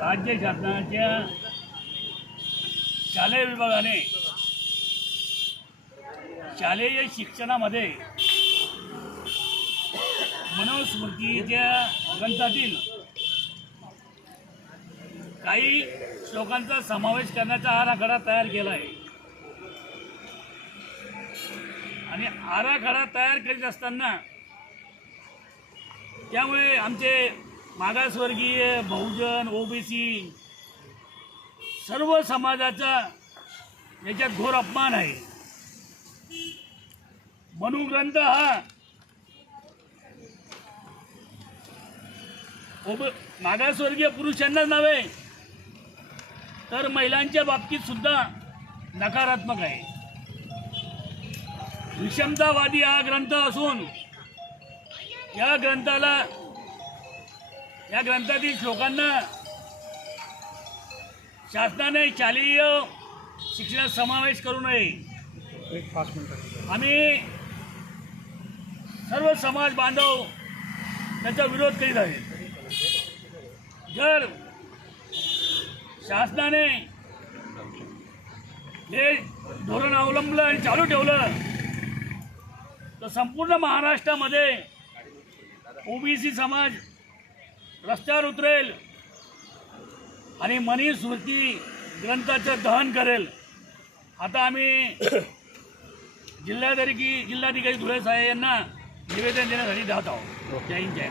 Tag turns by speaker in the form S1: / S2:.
S1: राज्य शासनाच्या शालेय विभागाने शालेय शिक्षणामध्ये मनोस्मृतीच्या ग्रंथातील काही श्लोकांचा समावेश करण्याचा आराखडा तयार केला आहे. आणि आराखडा तयार करीत असताना त्यामुळे आमचे मागासवर्गीय बहुजन ओबीसी सर्व समाजाचा याच्यात घोर अपमान आहे. मनुग्रंथ हा ओब मागासवर्गीय पुरुषांनाच नव्हे तर महिलांच्या बाबतीत सुद्धा नकारात्मक आहे. विषमतावादी हा ग्रंथ असून या ग्रंथाला या ग्रंथातील श्लोकांना शासनाने शालेय शिक्षणात समावेश करू नये. आम्ही सर्व समाज बांधव त्याचा विरोध करीत आहे. जर शासनाने हे धोरण अवलंबलं आणि चालू ठेवलं तर संपूर्ण महाराष्ट्रामध्ये ओबीसी समाज रस्त्यावर उतरेल. आणि मनी स्मृती ग्रंथाचं दहन करेल. आता आम्ही जिल्हाधिकारी जिल्हाधिकारी धुळे साहेब यांना निवेदन देण्यासाठी जात आहोत. जय हिंद जय